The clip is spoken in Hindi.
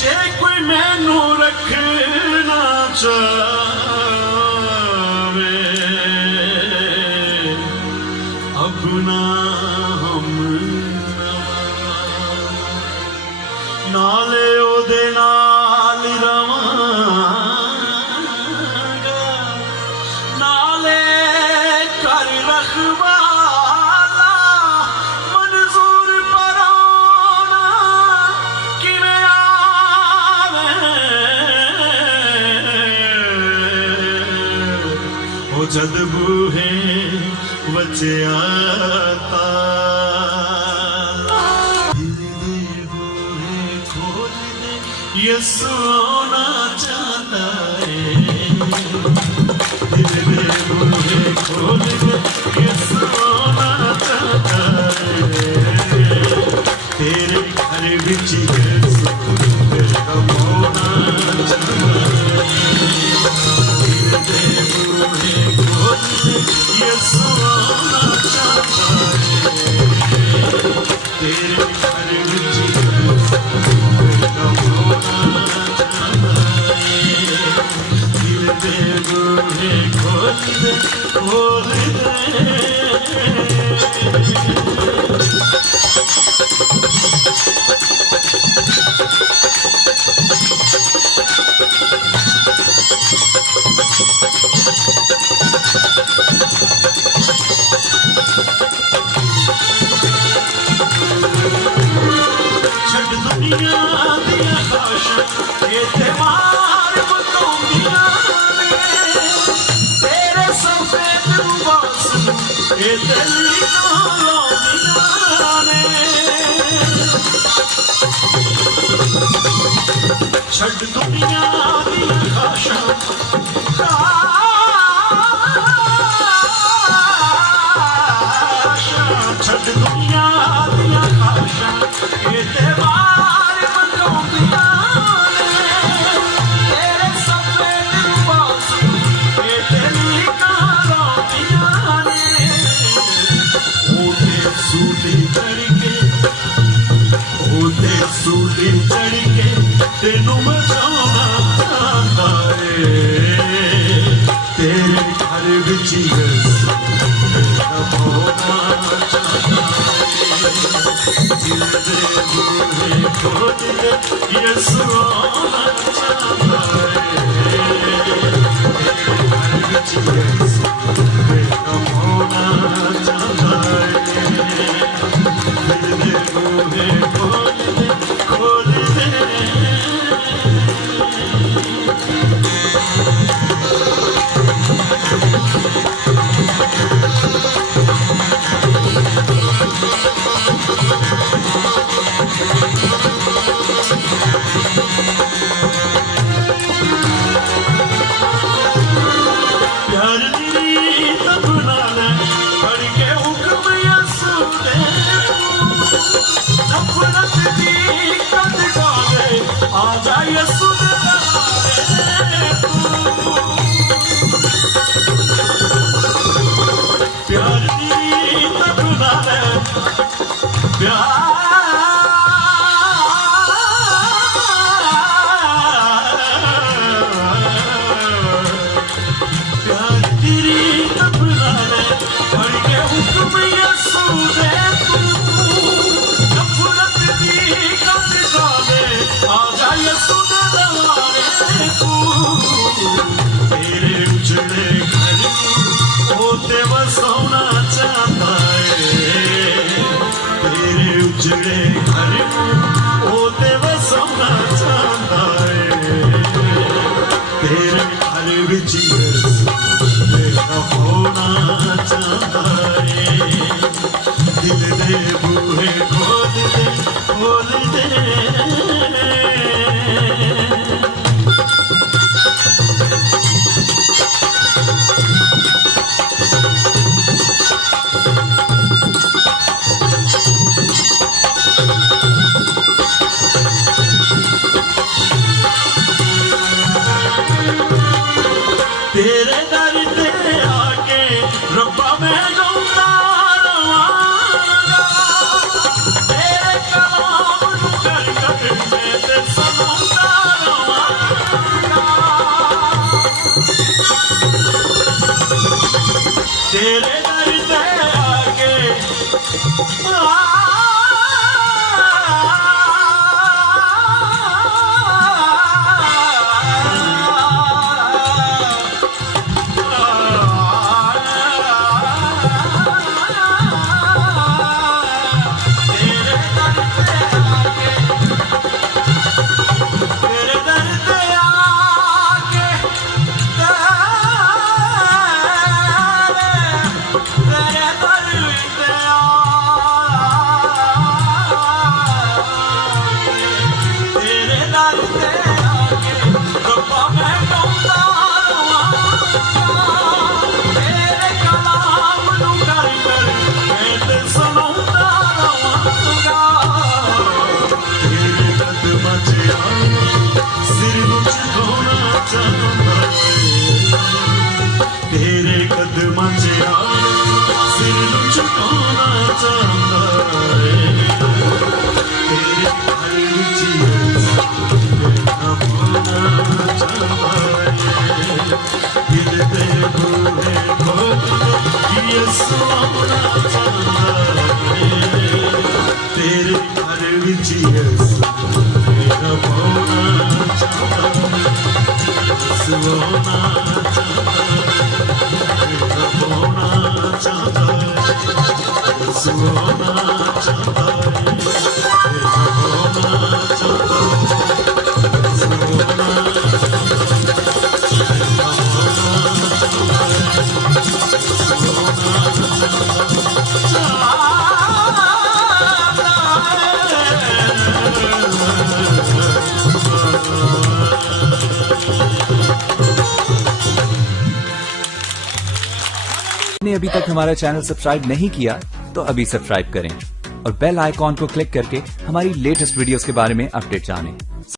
जे कोई मैनू रखना चाहे अपना हम नाले ओदे नाल रवांगा नाले कर रखवाला मंजूर पराना किवें आवे ओ जद बूहे बचिया यसु आना चाहता है दिल दे बूहे खोल दे यसु आना चाहता है तेरे घर विच सुख कमाना चाहता है दिल दे बूहे खोल दे यसु आना चाहता है तेरे घर विच छड़ दुनिया दी खाशां छड़ दुनिया दी खाशां ये दीवार बनौंदियां ने तेरे सफेद लिबास ये तेरी कालोंदियां ने ओते सूली चढ़ के तेनू मचाना चाहता है तेरे घर विच कमाना चाहता है दिल दे बूहे खोल दे यसु आना चाहता है तेरे घर विच कमाना चाहता है दिल दे बूहे खोल दे प्यार तेरी तब ना पड़ के हुक्म उजड़े घर ओते वसना चाहता है तेरे घर विच मेरा होना चाहता है दिल दे बूहे खोल दे तेरे दर ते आके रब्बा मैं गाऊंगा रवांगा तेरे कलाम नू कर कर मैं ते सुनाऊंगा रवांगा तेरे दर ते आके तेरे कदमां च सिर नू झुकाना चाहता है तेरे घर विच मेरा होना चाहता है दिल दे बूहे खोल ये सोना चाहता है तेरे घर विच मेरा होना चाहता है सोना चाहता है सोना चाहता है होना चाहता है सोना ने अभी तक हमारा चैनल सब्सक्राइब नहीं किया तो अभी सब्सक्राइब करें और बेल आइकॉन को क्लिक करके हमारी लेटेस्ट वीडियोस के बारे में अपडेट जानें।